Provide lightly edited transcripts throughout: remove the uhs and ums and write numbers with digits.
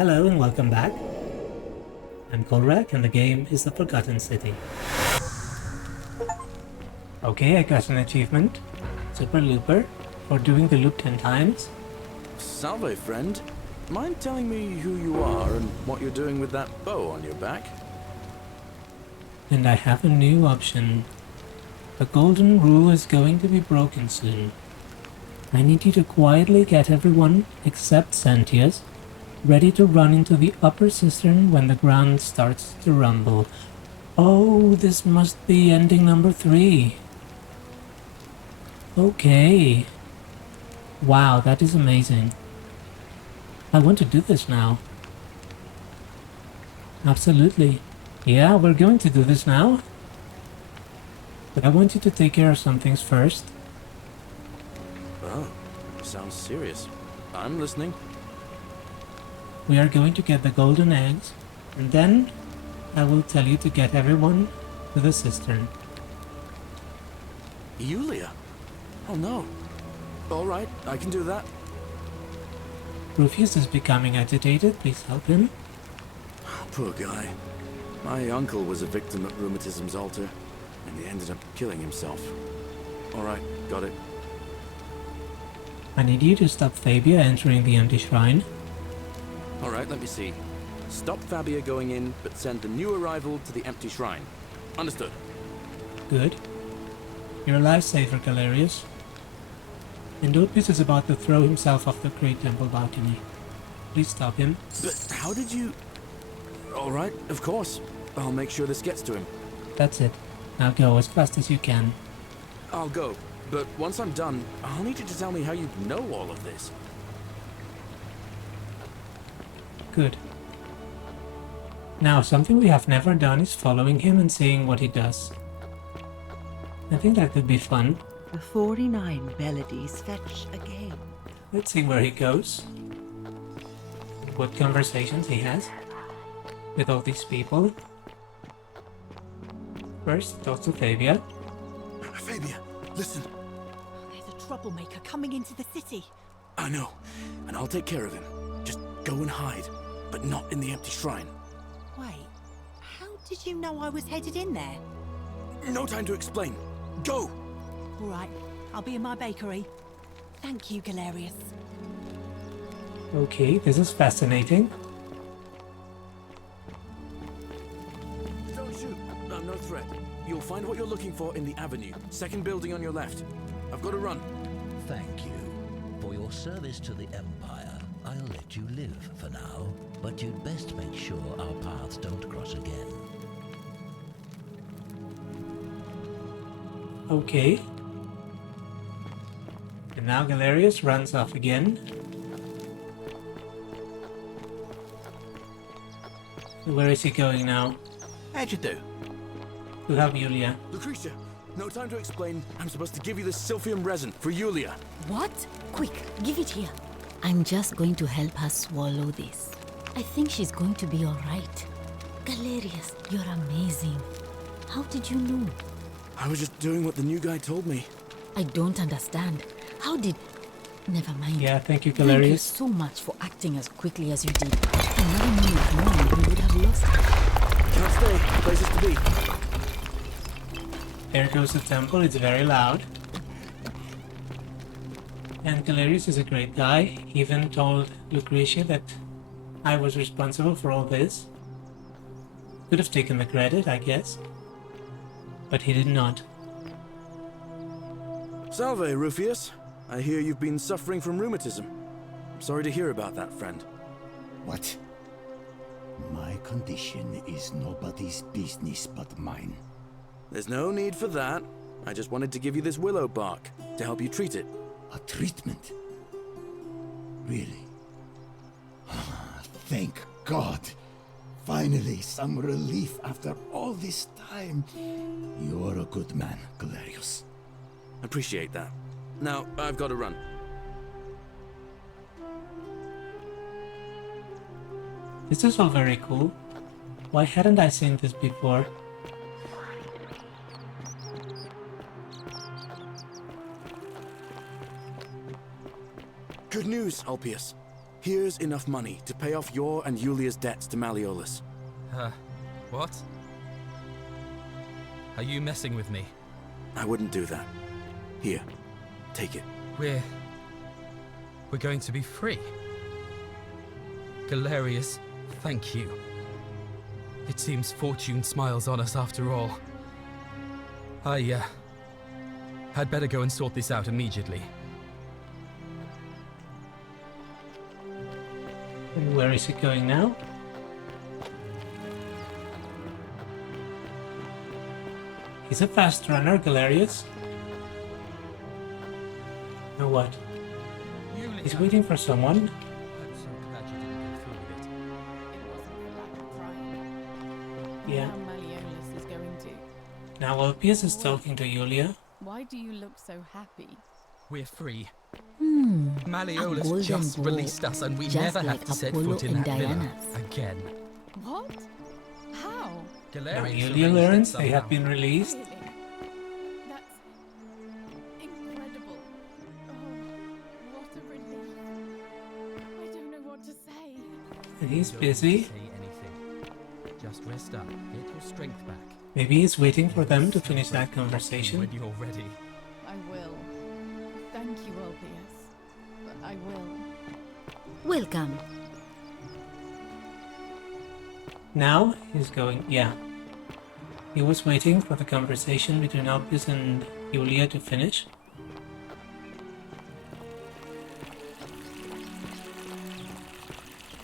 Hello and welcome back. I'm Kolrak and the game is The Forgotten City. Okay, I got an achievement. Super Looper for doing the loop 10 times. Salve, friend. Mind telling me who you are and what you're doing with that bow on your back? And I have a new option. The golden rule is going to be broken soon. I need you to quietly get everyone, except Santius, ready to run into the upper cistern when the ground starts to rumble. Oh, this must be ending number 3. Okay. Wow, that is amazing. I want to do this now. Absolutely. Yeah, we're going to do this now. But I want you to take care of some things first. Oh, sounds serious. I'm listening. We are going to get the golden eggs, and then I will tell you to get everyone to the cistern. Yulia? Oh no. Alright, I can do that. Rufius is becoming agitated. Please help him. Poor guy. My uncle was a victim at rheumatism's altar, and he ended up killing himself. Alright, got it. I need you to stop Fabia entering the empty shrine. Alright, let me see. Stop Fabia going in, but send the new arrival to the empty shrine. Understood. Good. You're a lifesaver, Galerius. And Opus is about to throw himself off the great temple balcony. Please stop him. But how did you... Alright, of course. I'll make sure this gets to him. That's it. Now go as fast as you can. I'll go, but once I'm done, I'll need you to tell me how you know all of this. Good. Now, something we have never done is following him and seeing what he does. I think that could be fun. The 49 melodies fetch again. Let's see where he goes. What conversations he has with all these people. First, talks to Fabia. Fabia, listen. There's a troublemaker coming into the city. I know, and I'll take care of him. Just go and hide, but not in the empty shrine. Wait, how did you know I was headed in there? No time to explain. Go! All right, I'll be in my bakery. Thank you, Galerius. Okay, this is fascinating. Don't shoot. I'm no threat. You'll find what you're looking for in the avenue. Second building on your left. I've got to run. Thank you. For your service to the Empire, I'll let you live for now, but you'd best make sure our paths don't cross again. Okay. And now Galerius runs off again. Where is he going now? How'd you do? To help Yulia. Lucretia, no time to explain. I'm supposed to give you the Sylphium resin for Yulia. What? Quick, give it here. I'm just going to help her swallow this. I think she's going to be alright. Galerius, you're amazing. How did you know? I was just doing what the new guy told me. I don't understand. How did... Never mind. Yeah, thank you, Thank you Galerius. so much for acting as quickly as you did. Another minute more and we would have lost her. Can't stay. Places to be. There goes the temple, it's very loud. And Galerius is a great guy. He even told Lucretia that I was responsible for all this. Could have taken the credit, I guess. But he did not. Salve, Rufius. I hear you've been suffering from rheumatism. I'm sorry to hear about that, friend. What? My condition is nobody's business but mine. There's no need for that. I just wanted to give you this willow bark to help you treat it. A treatment? Really? Thank God. Finally, some relief after all this time. You're a good man, Galerius. Appreciate that. Now, I've got to run. This is all very cool. Why hadn't I seen this before? Good news, Ulpius. Here's enough money to pay off your and Julia's debts to Malleolus. What? Are you messing with me? I wouldn't do that. Here, take it. We're going to be free. Galerius, thank you. It seems fortune smiles on us after all. I'd better go and sort this out immediately. And where is it going now? He's a fast runner, Galerius. Now what? He's waiting for someone. I'm so glad you didn't go through with it. It wasn't for lack of trying. Yeah. Now Malleolus is going to. Now Ulpius is talking to Julia. Why do you look so happy? We're free. A Malleolus golden just bow, released us and we just never like have to set Apollo foot in and that villa Diana's. again. What? How? Now Galerius Julia arranged it learns they have somehow. been released. Really? That's incredible. Oh, what a relief. I don't know what to say. And he's Don't busy. say anything. Just rest up. Get your strength back. Maybe he's waiting for them to finish that conversation. When you're ready. I will. Thank you, Ulpius. But I will. Welcome. Now he's going, yeah. He was waiting for the conversation between Ulpius and Julia to finish.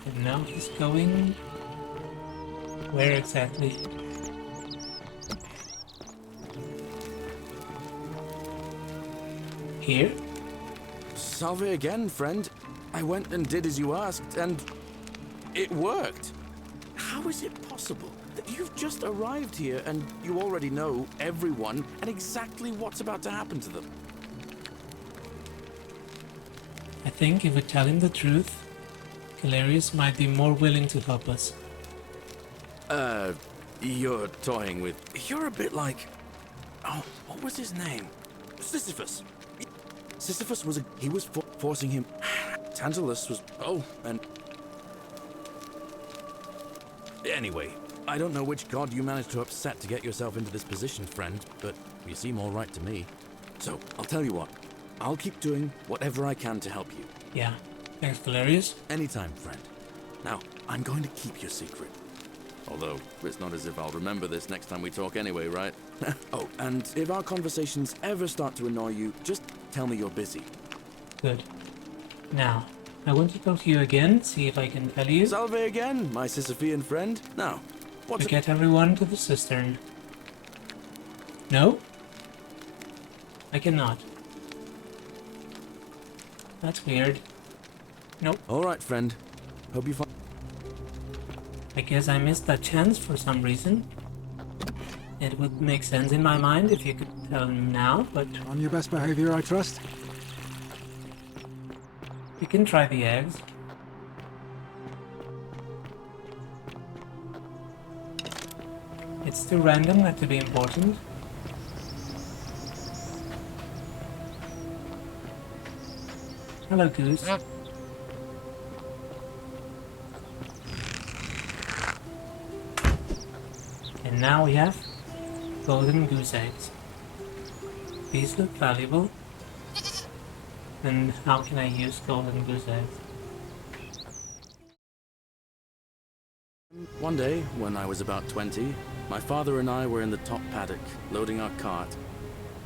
And now he's going... Where exactly? Here? Salve again, friend. I went and did as you asked, and it worked. How is it possible that you've just arrived here and you already know everyone and exactly what's about to happen to them? I think if we tell him the truth, Galerius might be more willing to help us. You're toying with... You're a bit like... Oh, what was his name? Sisyphus. Sisyphus was he was forcing him... Tantalus was... Oh, and... Anyway, I don't know which god you managed to upset to get yourself into this position, friend, but you seem all right to me. So, I'll tell you what. I'll keep doing whatever I can to help you. Yeah. Thanks, Galerius. Anytime, friend. Now, I'm going to keep your secret. Although, it's not as if I'll remember this next time we talk anyway, right? Oh, and if our conversations ever start to annoy you, just tell me you're busy. Good. Now, I want to talk to you again, see if I can tell you Salve again, my Sisyphean friend. Now, what's to get everyone to the cistern. No? I cannot. That's weird. Nope. All right, friend. Hope you find... I guess I missed that chance for some reason. It would make sense in my mind if you could tell him now, but On your best behavior, I trust. we can try the eggs. It's too random not to be important. Hello, Goose. And now we have golden goose eggs. These look valuable. Then how can I use golden goose eggs? One day, when I was about 20, my father and I were in the top paddock, loading our cart,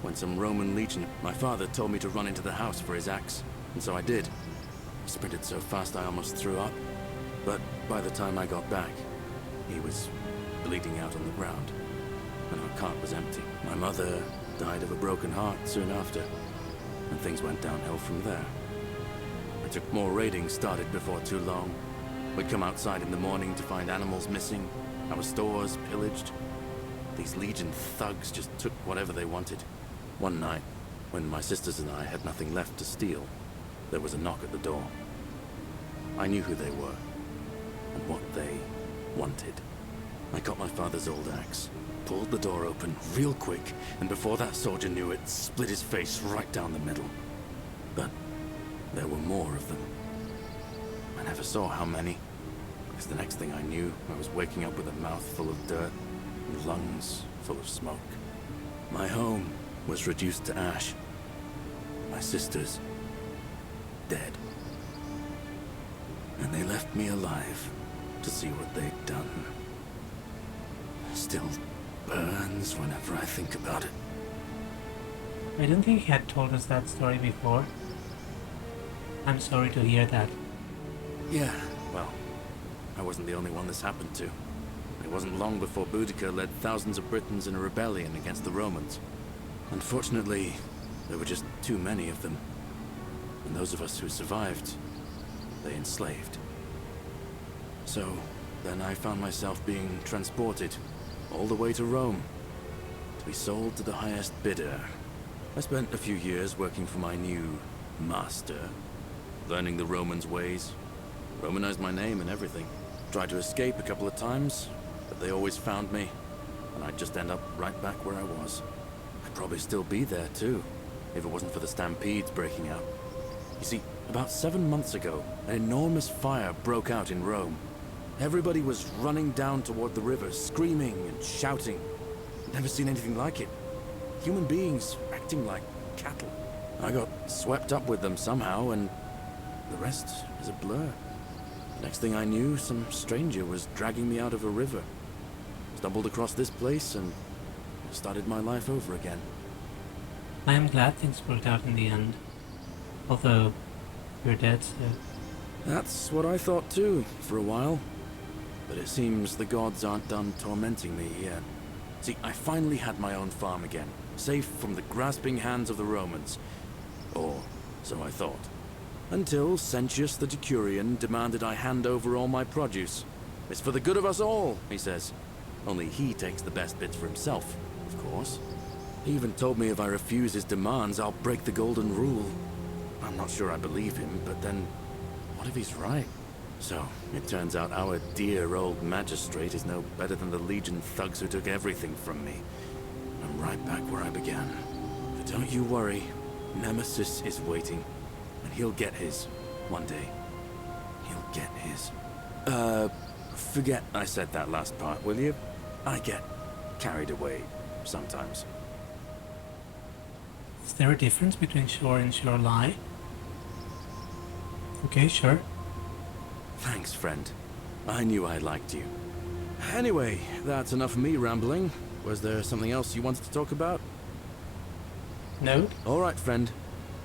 when some Roman legion... My father told me to run into the house for his axe, and so I did. I sprinted so fast I almost threw up. But by the time I got back, he was bleeding out on the ground, and our cart was empty. My mother died of a broken heart soon after, and things went downhill from there. More raiding started before too long. We'd come outside in the morning to find animals missing, our stores pillaged. These Legion thugs just took whatever they wanted. One night, when my sisters and I had nothing left to steal, there was a knock at the door. I knew who they were, and what they wanted. I got my father's old axe, pulled the door open real quick, and before that soldier knew it, split his face right down the middle. But there were more of them. And never saw how many, because the next thing I knew, I was waking up with a mouth full of dirt and lungs full of smoke. My home was reduced to ash. My sisters, dead. And they left me alive to see what they'd done. Still burns whenever I think about it. I don't think he had told us that story before. I'm sorry to hear that. Yeah, well, I wasn't the only one this happened to. It wasn't long before Boudica led thousands of Britons in a rebellion against the Romans. Unfortunately, there were just too many of them. And those of us who survived, they enslaved. So, then I found myself being transported all the way to Rome, to be sold to the highest bidder. I spent a few years working for my new master, learning the Romans' ways, Romanized my name and everything. Tried to escape a couple of times, but they always found me, and I'd just end up right back where I was. I'd probably still be there too, if it wasn't for the stampedes breaking out. You see, about 7 months ago, an enormous fire broke out in Rome. Everybody was running down toward the river, screaming and shouting. I'd never seen anything like it. Human beings acting like cattle. I got swept up with them somehow, and the rest is a blur. Next thing I knew, some stranger was dragging me out of a river. Stumbled across this place and started my life over again. I am glad things worked out in the end. Although, you're dead, so... That's what I thought too, for a while. But it seems the gods aren't done tormenting me yet. See, I finally had my own farm again, safe from the grasping hands of the Romans. Or so I thought. Until Sentius the Decurion demanded I hand over all my produce. It's for the good of us all, he says. Only he takes the best bits for himself, of course. He even told me if I refuse his demands, I'll break the golden rule. I'm not sure I believe him, but then, what if he's right? So, it turns out our dear old magistrate is no better than the Legion thugs who took everything from me. I'm right back where I began. But don't you worry, Nemesis is waiting. And he'll get his, one day. He'll get his. Forget I said that last part, will you? I get carried away, sometimes. Is there a difference between sure and sure lie? Okay, sure. Thanks, friend. I knew I liked you. Anyway, that's enough of me rambling. Was there something else you wanted to talk about? No? Alright, friend.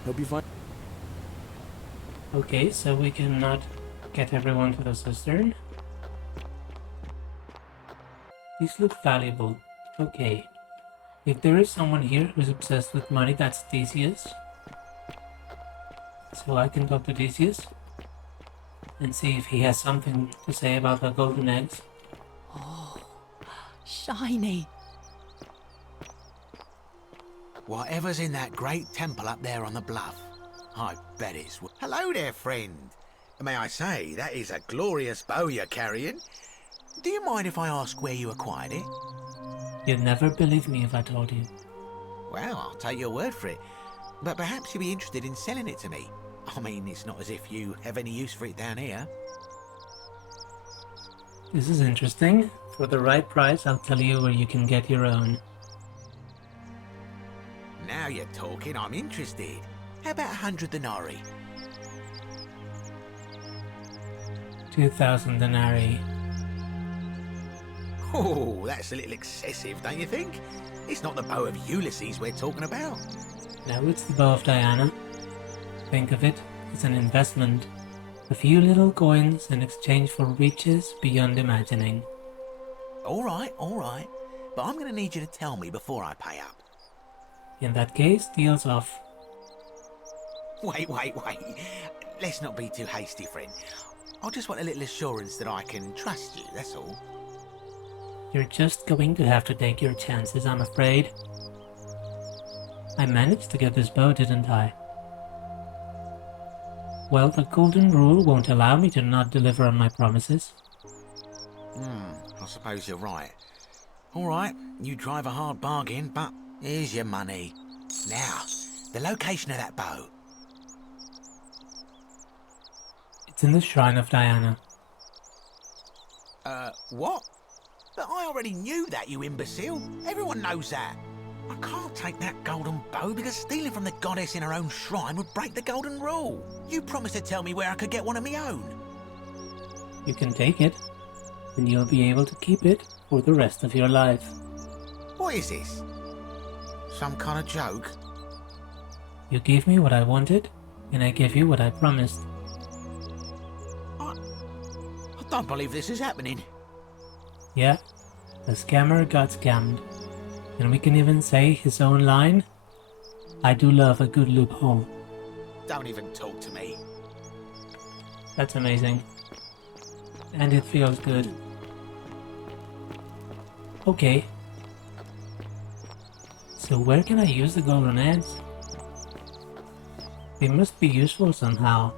Hope you find... Okay, so we cannot get everyone to the cistern. These look valuable. Okay. If there is someone here who's obsessed with money, that's Theseus. So I can talk to Theseus and see if he has something to say about the golden eggs. Oh, shiny. Whatever's in that great temple up there on the bluff, I bet it's... Hello there, friend. May I say, that is a glorious bow you're carrying. Do you mind if I ask where you acquired it? You'd never believe me if I told you. Well, I'll take your word for it. But perhaps you'd be interested in selling it to me. I mean, it's not as if you have any use for it down here. This is interesting. For the right price, I'll tell you where you can get your own. Now you're talking, I'm interested. How about 100 denarii? 2,000 denarii. Oh, that's a little excessive, don't you think? It's not the bow of Ulysses we're talking about. No, it's the bow of Diana. Think of it as an investment. A few little coins in exchange for riches beyond imagining. All right. But I'm going to need you to tell me before I pay up. In that case, deal's off. Wait. Let's not be too hasty, friend. I just want a little assurance that I can trust you, that's all. You're just going to have to take your chances, I'm afraid. I managed to get this bow, didn't I? Well, the golden rule won't allow me to not deliver on my promises. I suppose you're right. All right, you drive a hard bargain, but here's your money. Now, the location of that bow. It's in the Shrine of Diana. What? But I already knew that, you imbecile. Everyone knows that. I can't take that golden bow because stealing from the goddess in her own shrine would break the golden rule. You promised to tell me where I could get one of my own. You can take it, and you'll be able to keep it for the rest of your life. What is this? Some kind of joke? You gave me what I wanted, and I gave you what I promised. I don't believe this is happening. Yeah, the scammer got scammed. And we can even say his own line, I do love a good loophole. Don't even talk to me. That's amazing. And it feels good. Okay. So where can I use the golden eggs? They must be useful somehow,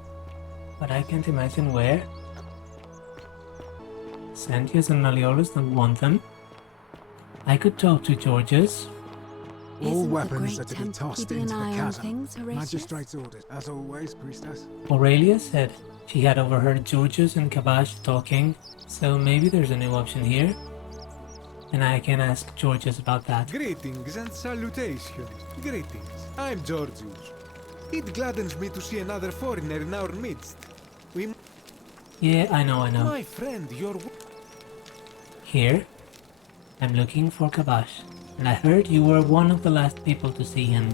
but I can't imagine where. Sentius and Malleolus don't want them. I could talk to Georgius. All Isn't weapons the are to be Great tossed Temple into the keeping an eye on chasm. things, Horatius? Magistrate's orders. As always, priestess. Aurelia said she had overheard Georgius and Kabash talking, so maybe there's a new option here. And I can ask Georgius about that. Greetings and salutations. Greetings. I'm Georgius. It gladdens me to see another foreigner in our midst. Yeah, I know. My friend, Here, I'm looking for Kabash, and I heard you were one of the last people to see him.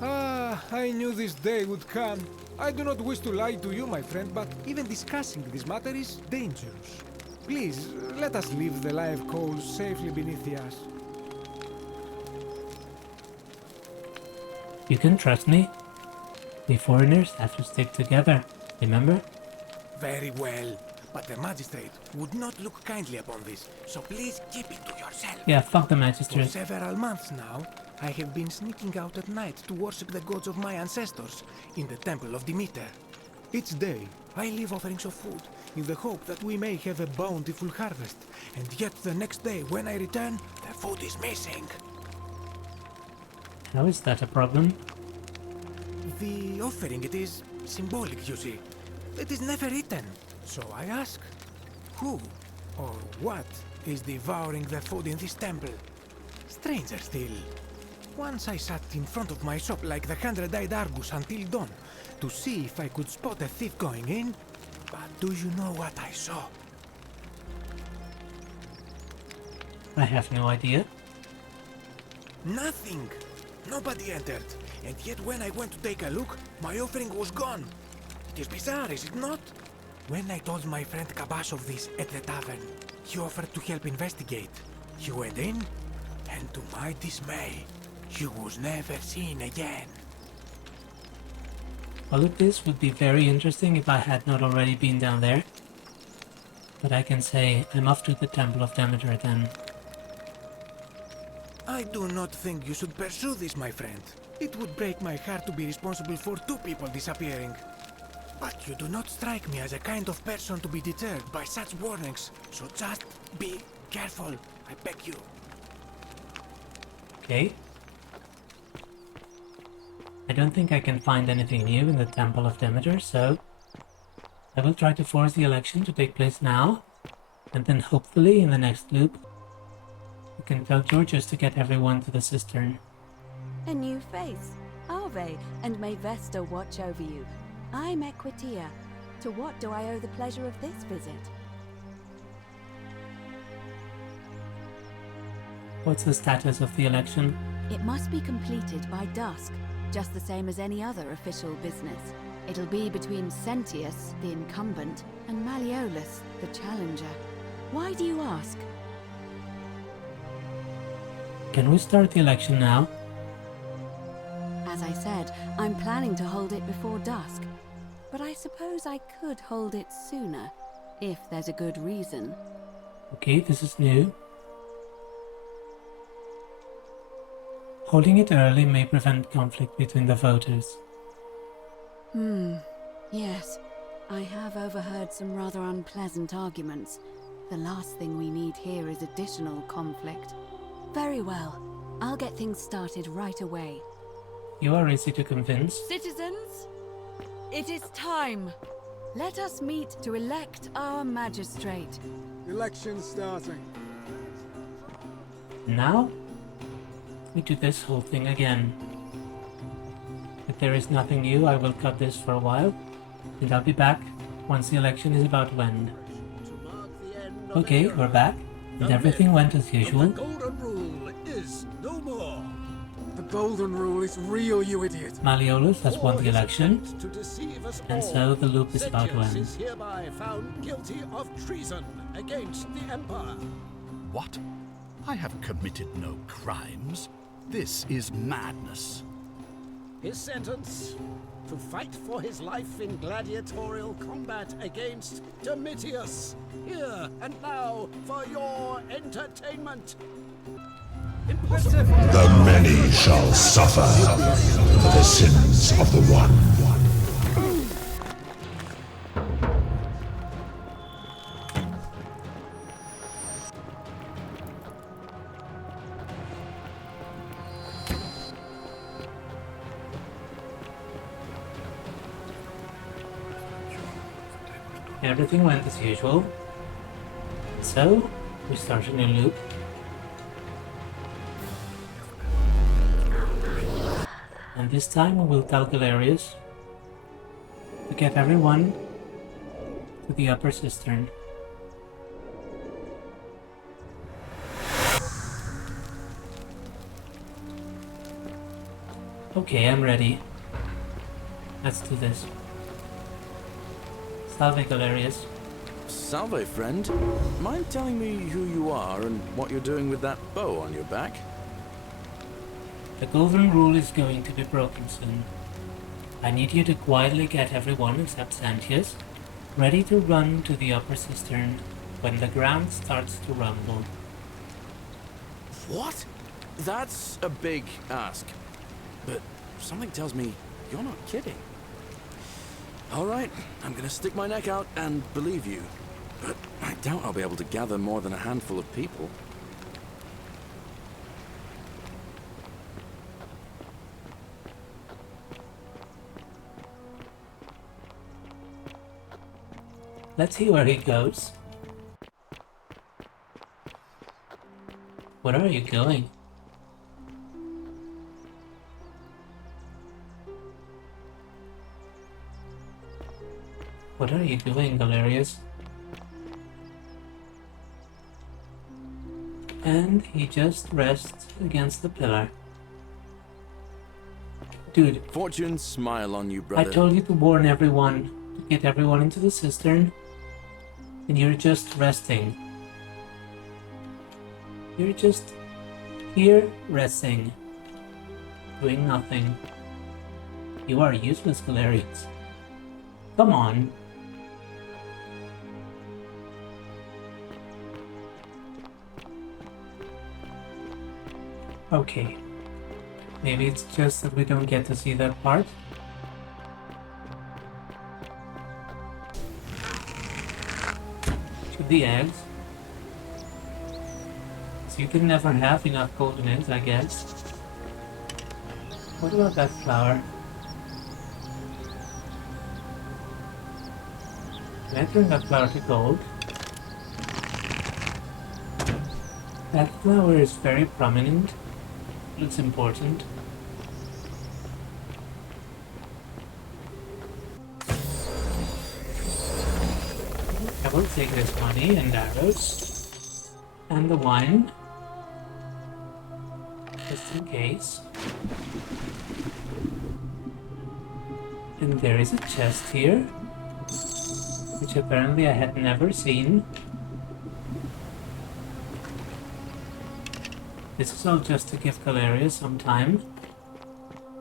Ah, I knew this day would come. I do not wish to lie to you, my friend, but even discussing this matter is dangerous. Please, let us leave the live coals safely beneath the ash. You can trust me. We foreigners have to stick together, remember? Very well. But the magistrate would not look kindly upon this, so please keep it to yourself. Yeah, fuck the For magistrate. several months now, I have been sneaking out at night to worship the gods of my ancestors in the temple of Demeter. Each day, I leave offerings of food in the hope that we may have a bountiful harvest, and yet the next day when I return, the food is missing. How is that a problem? The offering, it is symbolic, you see. It is never eaten. So I ask, who or what is devouring the food in this temple? Stranger still. Once I sat in front of my shop like the 100-eyed Argus until dawn to see if I could spot a thief going in. But do you know what I saw? I have no idea. Nothing. Nobody entered. And yet when I went to take a look, my offering was gone. It is bizarre, is it not? When I told my friend Kabash of this at the tavern, he offered to help investigate. He went in, and to my dismay, he was never seen again. All of this would be very interesting if I had not already been down there. But I can say I'm off to the Temple of Demeter then. I do not think you should pursue this, my friend. It would break my heart to be responsible for 2 people disappearing. But you do not strike me as a kind of person to be deterred by such warnings, so just be careful, I beg you. Okay. I don't think I can find anything new in the Temple of Demeter, so I will try to force the election to take place now, and then hopefully in the next loop, we can tell Georgius to get everyone to the cistern. A new face, Ave, and may Vesta watch over you. I'm Equitia. To what do I owe the pleasure of this visit? What's the status of the election? It must be completed by dusk, just the same as any other official business. It'll be between Sentius, the incumbent, and Malleolus, the challenger. Why do you ask? Can we start the election now? As I said, I'm planning to hold it before dusk. But I suppose I could hold it sooner, if there's a good reason. Okay, this is new. Holding it early may prevent conflict between the voters. Yes. I have overheard some rather unpleasant arguments. The last thing we need here is additional conflict. Very well. I'll get things started right away. You are easy to convince. Citizens, it is time. Let us meet to elect our magistrate. Election starting. Now, we do this whole thing again. If there is nothing new, I will cut this for a while, and I'll be back once the election is about to end. Okay, we're back, and everything went as usual. The Golden Rule is no more. The Golden Rule is real, you idiot. Malleolus has won the election, and so the loop is about to end. Is hereby found guilty of treason against the Empire. What? I have committed no crimes. This is madness. His sentence: to fight for his life in gladiatorial combat against Domitius. Here and now for your entertainment. Impossible. The many shall suffer for the sins of the one. Everything went as usual. So, we start a new loop. And this time we will tell Galerius to get everyone to the upper cistern. Okay, I'm ready. Let's do this. Salve, Galerius. Salve, friend. Mind telling me who you are and what you're doing with that bow on your back? The Golden Rule is going to be broken soon. I need you to quietly get everyone except Santius ready to run to the upper cistern when the ground starts to rumble. What? That's a big ask. But something tells me you're not kidding. Alright, I'm gonna stick my neck out and believe you. But I doubt I'll be able to gather more than a handful of people. Let's see where he goes. Where are you going? What are you doing, Galerius? And he just rests against the pillar. Dude. Fortune smile on you, brother. I told you to warn everyone, to get everyone into the cistern, and you're just resting. You're just here resting, doing nothing. You are useless, Galerius. Come on. Okay. Maybe it's just that we don't get to see that part. Shoot the eggs. So you can never have enough golden eggs, I guess. What about that flower? Can I turn that flower to gold? That flower is very prominent. Looks important. I will take this money and arrows and the wine just in case. And there is a chest here, which apparently I had never seen. This is all just to give Galerius some time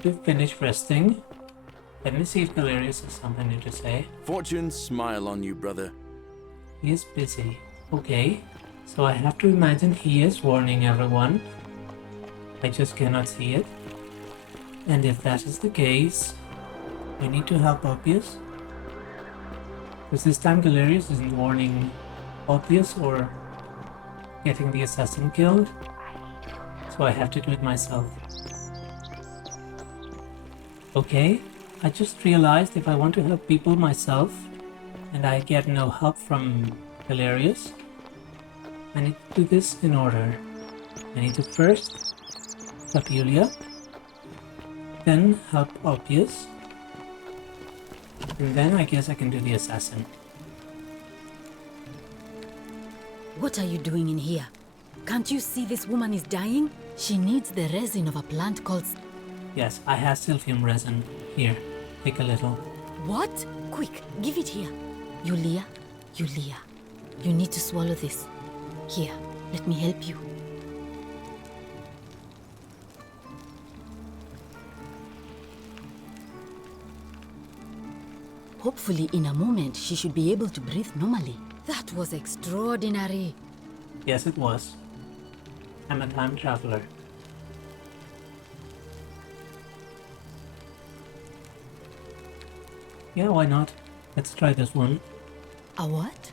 to finish resting. Let me see if Galerius has something new to say. Fortune smile on you, brother. He is busy. Okay, so I have to imagine he is warning everyone. I just cannot see it. And if that is the case, we need to help Oppius. Because this time Galerius isn't warning Oppius or getting the assassin killed. So I have to do it myself. Okay, I just realized if I want to help people myself, and I get no help from Galerius. I need to do this in order. I need to first help Julia, then help Obvious, and then I guess I can do the assassin. What are you doing in here? Can't you see this woman is dying? She needs the resin of a plant called... Yes, I have silphium resin. Here, take a little. What? Quick, give it here. Julia, you need to swallow this. Here, let me help you. Hopefully, in a moment, she should be able to breathe normally. That was extraordinary. Yes, it was. I'm a time traveler. Yeah, why not? Let's try this one. A what?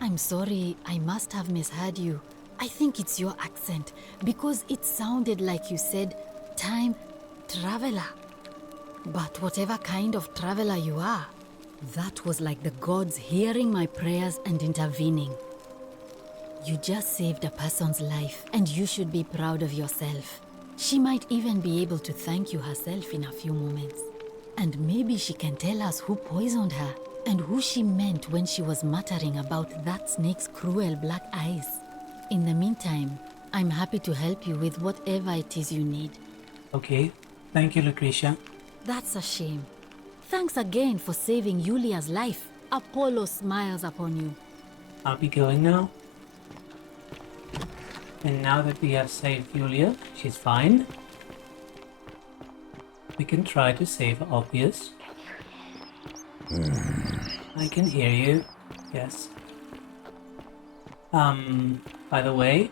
I'm sorry, I must have misheard you. I think it's your accent, because it sounded like you said, time traveler. But whatever kind of traveler you are, that was like the gods hearing my prayers and intervening. You just saved a person's life, and you should be proud of yourself. She might even be able to thank you herself in a few moments. And maybe she can tell us who poisoned her, and who she meant when she was muttering about that snake's cruel black eyes. In the meantime, I'm happy to help you with whatever it is you need. Okay, thank you, Lucretia. That's a shame. Thanks again for saving Julia's life. Apollo smiles upon you. I'll be going now. And now that we have saved Julia, she's fine. We can try to save Obvious. I can hear you. Yes. By the way,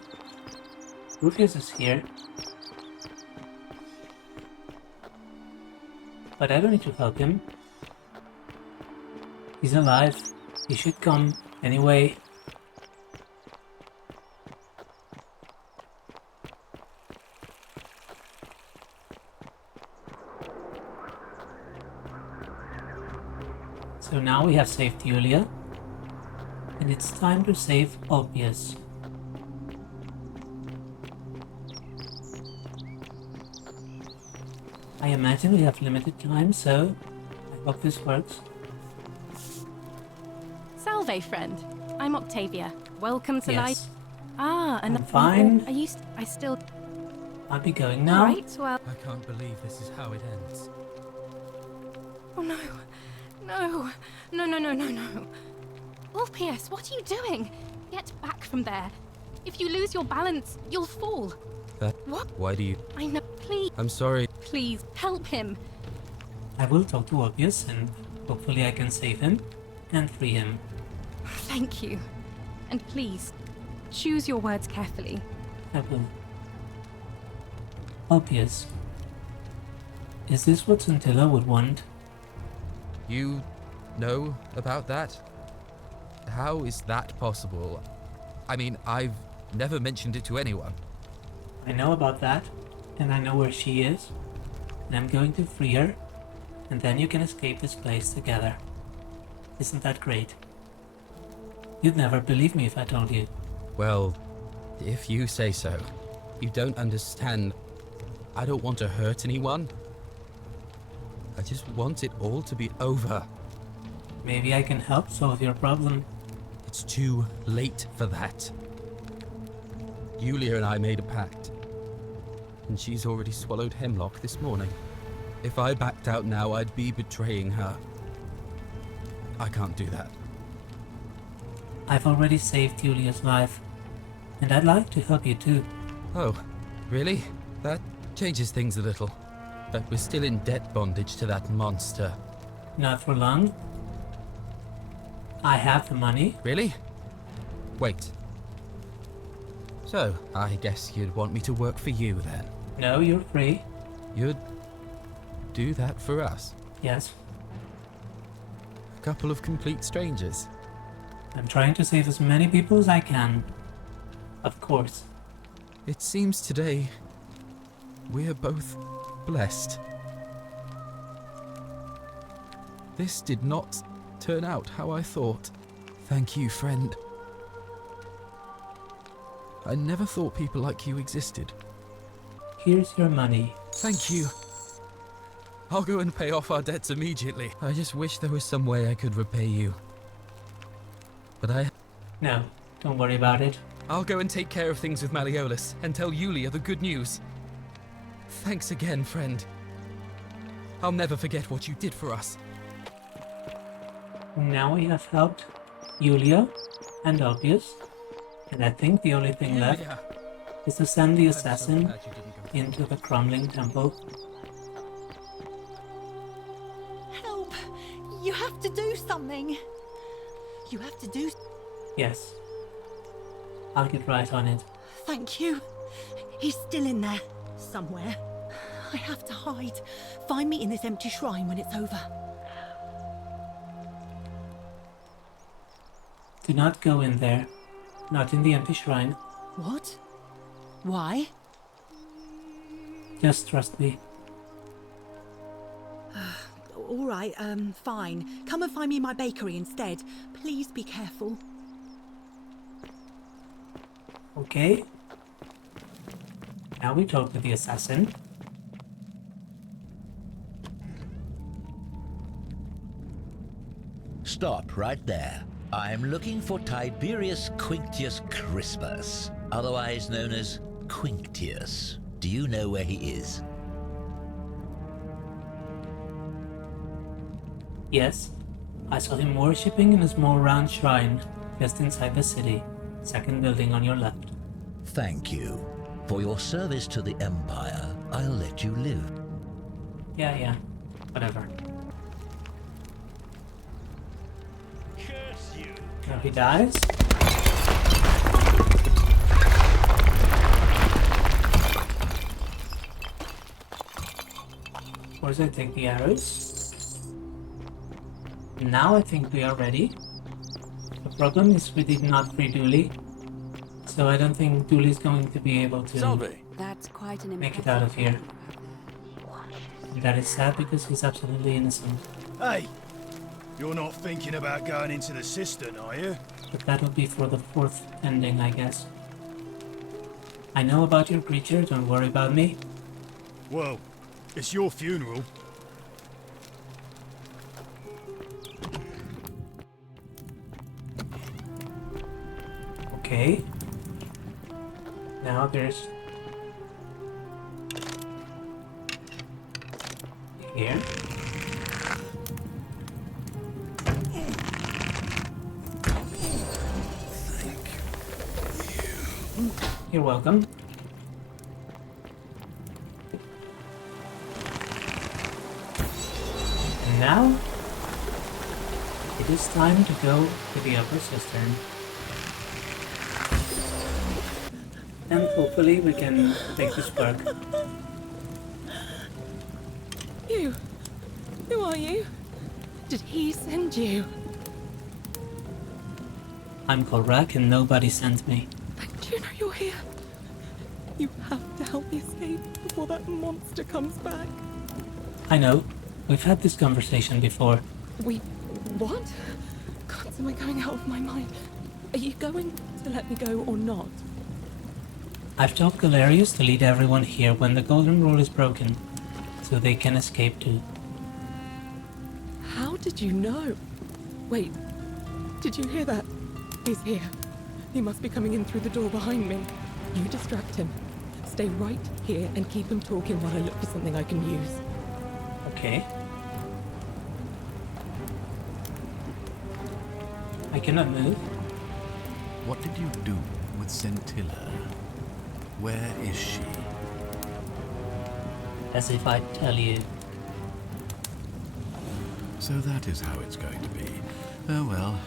Rufus is here. But I don't need to help him. He's alive. He should come anyway. So now we have saved Julia, and it's time to save Obvious. I imagine we have limited time, so I hope this works. Salve, friend. I'm Octavia. Welcome to life. Yes, Ah, and I'm fine. I still. I'll be going now. Right, well. I can't believe this is how it ends. Oh no. No. No, no, no, no, no. Ulpius, what are you doing? Get back from there. If you lose your balance, you'll fall. What? Why do you... I know. Please. I'm sorry. Please, help him. I will talk to Obvious, and hopefully I can save him and free him. Thank you. And please, choose your words carefully. I will. Obvious. Is this what Scintilla would want? You know about that? How is that possible? I mean, I've never mentioned it to anyone. I know about that, and I know where she is, and I'm going to free her, and then you can escape this place together. Isn't that great? You'd never believe me if I told you. Well, if you say so. You don't understand. I don't want to hurt anyone. I just want it all to be over. Maybe I can help solve your problem. It's too late for that. Julia and I made a pact, and she's already swallowed hemlock this morning. If I backed out now, I'd be betraying her. I can't do that. I've already saved Julia's life, and I'd like to help you too. Oh, really? That changes things a little. But we're still in debt bondage to that monster. Not for long. I have the money. Really? Wait. So, I guess you'd want me to work for you then? No, you're free. You'd do that for us? Yes. A couple of complete strangers. I'm trying to save as many people as I can. Of course. It seems today we're both blessed. This did not turn out how I thought. Thank you, friend. I never thought people like you existed. Here's your money. Thank you. I'll go and pay off our debts immediately. I just wish there was some way I could repay you. But No, don't worry about it. I'll go and take care of things with Malleolus and tell Yulia the good news. Thanks again, friend. I'll never forget what you did for us. Now we have helped Yulia and Georgius, and I think the only thing left is to send the assassin into the crumbling temple. Help! You have to do something! You have to do... Yes. I'll get right on it. Thank you. He's still in there, somewhere. I have to hide. Find me in this empty shrine when it's over. Do not go in there. Not in the empty shrine. What? Why? Just trust me. All right, fine. Come and find me in my bakery instead. Please be careful. Okay. Now we talk to the assassin. Stop right there. I'm looking for Tiberius Quinctius Crispus, otherwise known as Quinctius. Do you know where he is? Yes. I saw him worshipping in a small round shrine just inside the city. Second building on your left. Thank you. For your service to the Empire, I'll let you live. Yeah. Whatever. Curse you. Now he dies. Of course I take the arrows. Now I think we are ready. The problem is we did not free Dooley. So I don't think Dooley's going to be able to That's quite an make it out of here. And that is sad because he's absolutely innocent. Hey! You're not thinking about going into the cistern, are you? But that'll be for the fourth ending, I guess. I know about your creature, don't worry about me. Well, it's your funeral. Okay. Now there's... here. You're welcome. And now, it is time to go to the upper cistern. And hopefully we can make this work. You? Who are you? Did he send you? I'm Korak and nobody sent me. Do you know you're here? You have to help me escape before that monster comes back. I know. We've had this conversation before. What? God, am I going out of my mind? Are you going to let me go or not? I've told Galerius to lead everyone here when the golden rule is broken, so they can escape too. How did you know? Wait, did you hear that? He's here. He must be coming in through the door behind me. You distract him. Stay right here and keep him talking while I look for something I can use. Okay. I cannot move. What did you do with Scintilla? Where is she? As if I'd tell you. So that is how it's going to be. Oh well,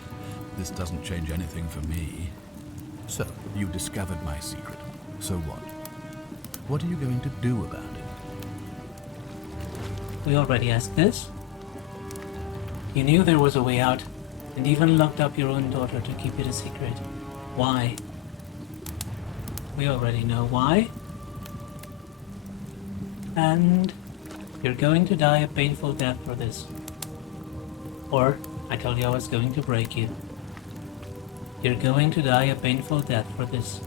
this doesn't change anything for me. So, you discovered my secret. So what? What are you going to do about it? We already asked this. You knew there was a way out, and even locked up your own daughter to keep it a secret. Why? We already know why. And you're going to die a painful death for this. Or I told you I was going to break you. You're going to die a painful death for this.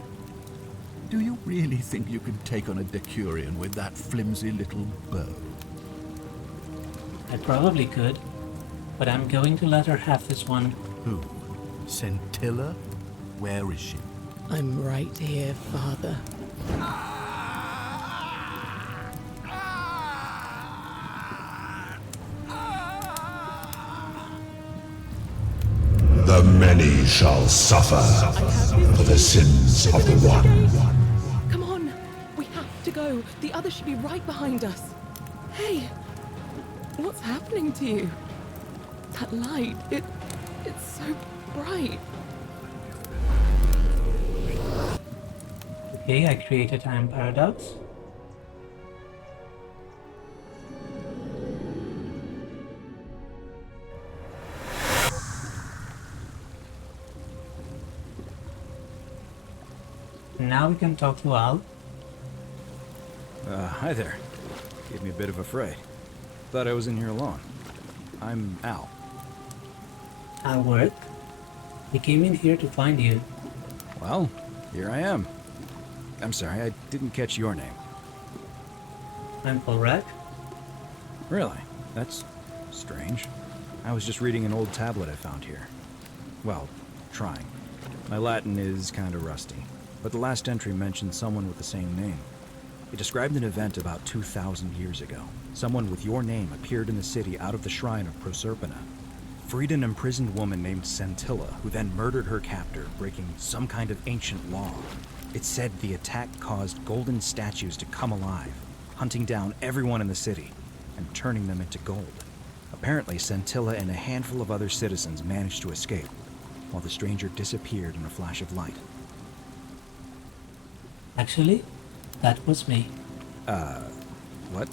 Do you really think you can take on a Decurion with that flimsy little bow? I probably could, but I'm going to let her have this one. Who? Scintilla? Where is she? I'm right here, Father. The many shall suffer for the sins of the one. Come on, we have to go. The others should be right behind us. Hey, what's happening to you? That light, it's so bright. Okay, I create a time paradox. Now we can talk to Al. Hi there. Gave me a bit of a fright. Thought I was in here alone. I'm Al. Al Worth. We came in here to find you. Well, here I am. I'm sorry, I didn't catch your name. I'm Polrak. Really? That's strange. I was just reading an old tablet I found here. Well, trying. My Latin is kinda rusty, but the last entry mentioned someone with the same name. It described an event about 2,000 years ago. Someone with your name appeared in the city out of the shrine of Proserpina. Freed an imprisoned woman named Scintilla, who then murdered her captor, breaking some kind of ancient law. It said the attack caused golden statues to come alive, hunting down everyone in the city and turning them into gold. Apparently, Scintilla and a handful of other citizens managed to escape, while the stranger disappeared in a flash of light. Actually, that was me. What?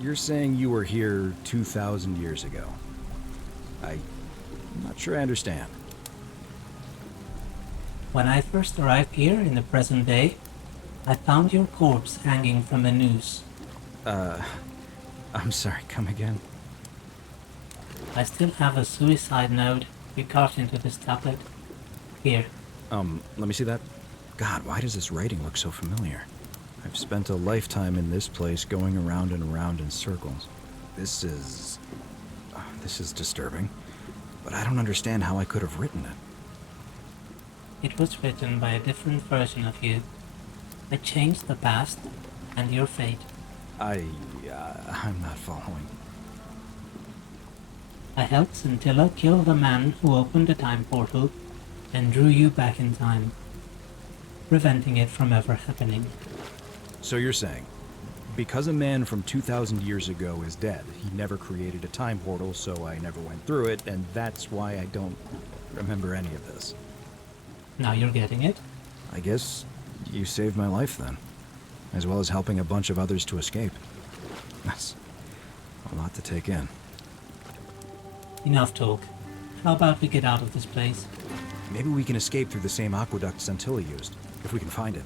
You're saying you were here 2,000 years ago? I'm not sure I understand. When I first arrived here in the present day, I found your corpse hanging from a noose. I'm sorry, come again? I still have a suicide note you carved into this tablet. Here. Let me see that. God, why does this writing look so familiar? I've spent a lifetime in this place going around and around in circles. This is disturbing, but I don't understand how I could have written it. It was written by a different version of you. I changed the past and your fate. I'm not following. I helped Scintilla kill the man who opened the time portal and drew you back in time, preventing it from ever happening. So you're saying, because a man from 2,000 years ago is dead, he never created a time portal, so I never went through it, and that's why I don't remember any of this. Now you're getting it? I guess you saved my life then, as well as helping a bunch of others to escape. That's a lot to take in. Enough talk. How about we get out of this place? Maybe we can escape through the same aqueduct Scintilla used, if we can find it.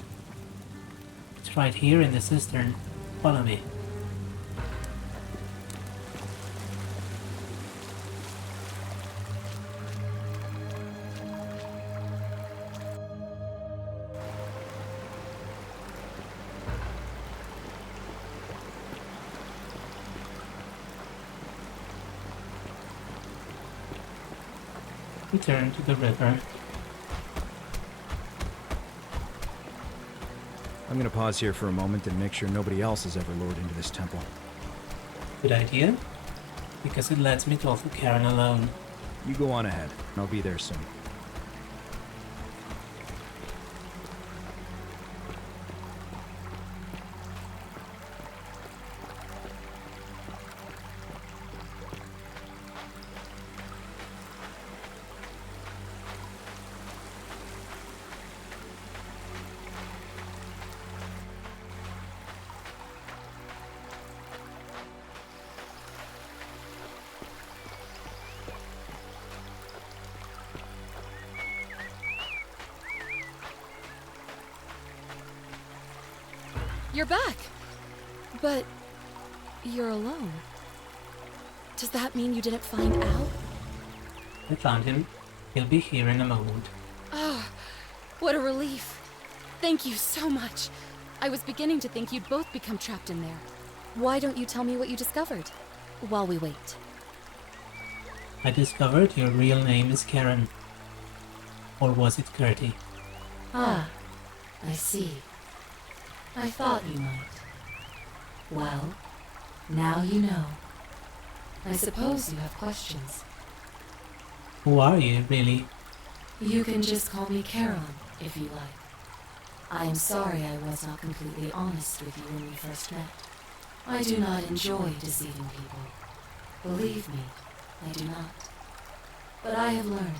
It's right here in the cistern. Follow me. We turn to the river. I'm gonna pause here for a moment and make sure nobody else has ever lured into this temple. Good idea, because it lets me talk to Karen alone. You go on ahead. I'll be there soon. You're back! But you're alone. Does that mean you didn't find Al? I found him. He'll be here in a moment. Oh, what a relief. Thank you so much. I was beginning to think you'd both become trapped in there. Why don't you tell me what you discovered while we wait? I discovered your real name is Karen. Or was it Gertie? Ah, I see. I thought you might. Well, now you know. I suppose you have questions. Who are you, really? You can just call me Karen, if you like. I am sorry I was not completely honest with you when we first met. I do not enjoy deceiving people. Believe me, I do not. But I have learned,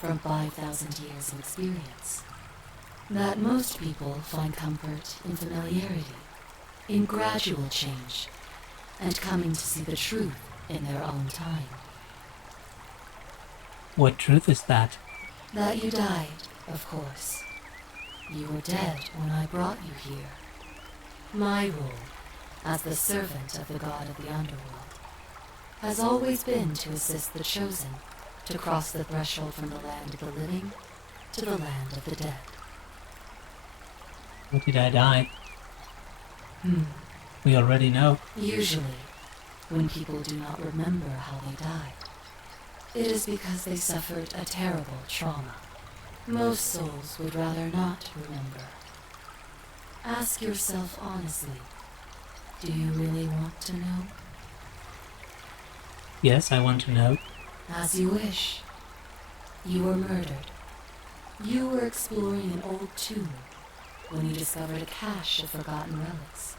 from 5,000 years of experience, that most people find comfort in familiarity, in gradual change, and coming to see the truth in their own time. What truth is that? That you died, of course. You were dead when I brought you here. My role, as the servant of the god of the underworld, has always been to assist the chosen to cross the threshold from the land of the living to the land of the dead. How did I die? We already know. Usually, when people do not remember how they died, it is because they suffered a terrible trauma. Most souls would rather not remember. Ask yourself honestly, do you really want to know? Yes, I want to know. As you wish. You were murdered. You were exploring an old tomb when you discovered a cache of forgotten relics,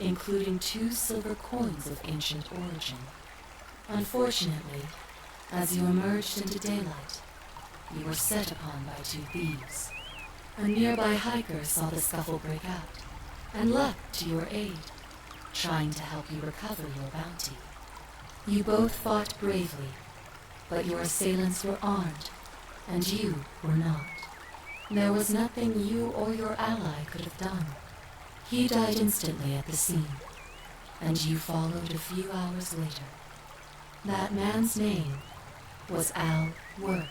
including 2 silver coins of ancient origin. Unfortunately, as you emerged into daylight, you were set upon by 2 thieves. A nearby hiker saw the scuffle break out and leapt to your aid, trying to help you recover your bounty. You both fought bravely, but your assailants were armed, and you were not. There was nothing you or your ally could have done. He died instantly at the scene, and you followed a few hours later. That man's name was Al Worth.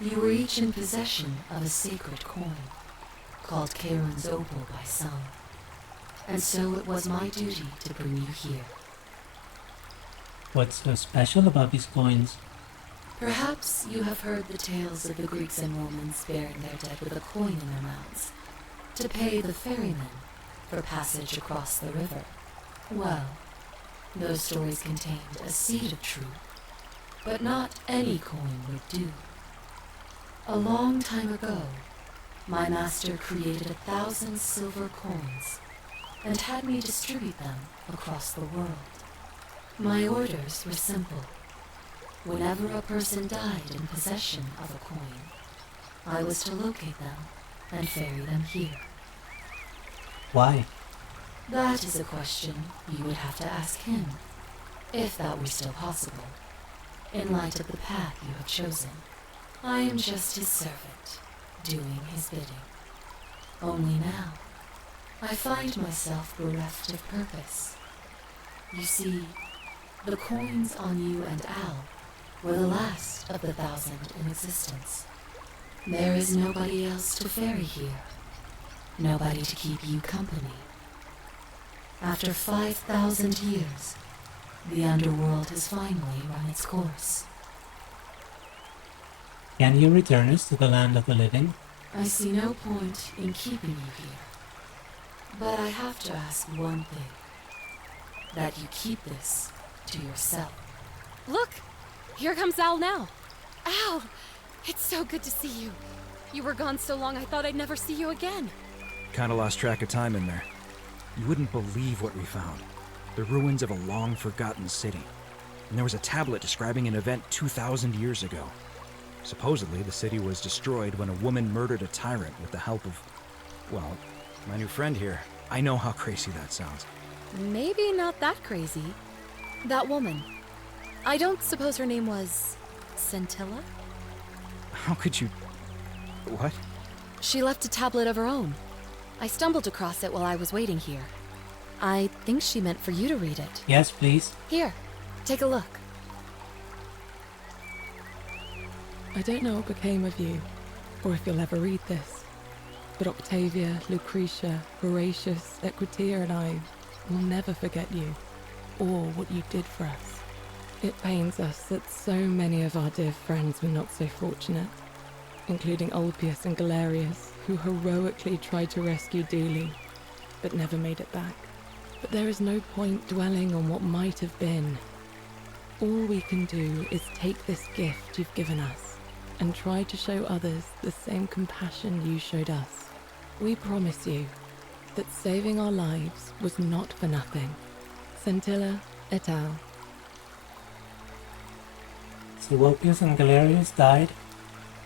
You were each in possession of a sacred coin, called Karen's Opal by some, and so it was my duty to bring you here. What's so special about these coins? Perhaps you have heard the tales of the Greeks and Romans burying their dead with a coin in their mouths to pay the ferrymen for passage across the river. Well, those stories contained a seed of truth, but not any coin would do. A long time ago, my master created 1,000 silver coins and had me distribute them across the world. My orders were simple. Whenever a person died in possession of a coin, I was to locate them and ferry them here. Why? That is a question you would have to ask him, if that were still possible, in light of the path you have chosen. I am just his servant, doing his bidding. Only now, I find myself bereft of purpose. You see, the coins on you and Al were the last of the 1,000 in existence. There is nobody else to ferry here. Nobody to keep you company. After 5,000 years, the underworld has finally run its course. Can you return us to the land of the living? I see no point in keeping you here. But I have to ask one thing. That you keep this to yourself. Look! Here comes Al now. Al! It's so good to see you. You were gone so long I thought I'd never see you again. Kinda lost track of time in there. You wouldn't believe what we found. The ruins of a long-forgotten city. And there was a tablet describing an event 2,000 years ago. Supposedly, the city was destroyed when a woman murdered a tyrant with the help of, well, my new friend here. I know how crazy that sounds. Maybe not that crazy. That woman. I don't suppose her name was Scintilla? How could you... What? She left a tablet of her own. I stumbled across it while I was waiting here. I think she meant for you to read it. Yes, please. Here, take a look. I don't know what became of you, or if you'll ever read this, but Octavia, Lucretia, Horatius, Equitia and I will never forget you, or what you did for us. It pains us that so many of our dear friends were not so fortunate, including Ulpius and Galerius, who heroically tried to rescue Dooley, but never made it back. But there is no point dwelling on what might have been. All we can do is take this gift you've given us and try to show others the same compassion you showed us. We promise you that saving our lives was not for nothing. Scintilla et al. So Ulpius and Galerius died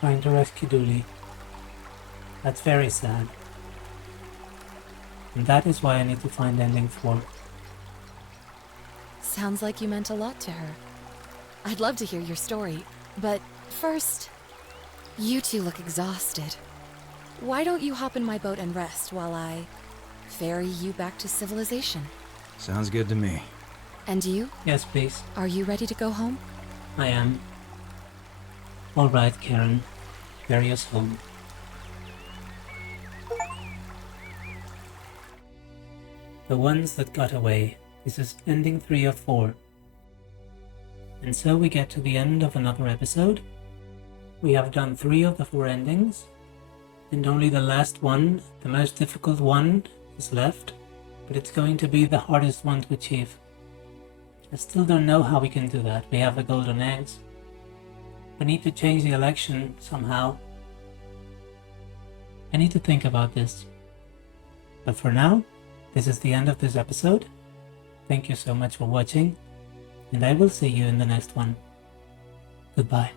trying to rescue Dooley. That's very sad. And that is why I need to find ending 4. Sounds like you meant a lot to her. I'd love to hear your story, but first, you two look exhausted. Why don't you hop in my boat and rest while I ferry you back to civilization? Sounds good to me. And you? Yes, please. Are you ready to go home? I am. All right, Karen. Ferry us home. The Ones That Got Away. This is ending 3 of 4. And so we get to the end of another episode. We have done 3 of the 4 endings, and only the last one, the most difficult one, is left, but it's going to be the hardest one to achieve. I still don't know how we can do that. We have the golden eggs. We need to change the election somehow. I need to think about this. But for now, this is the end of this episode. Thank you so much for watching, and I will see you in the next one. Goodbye.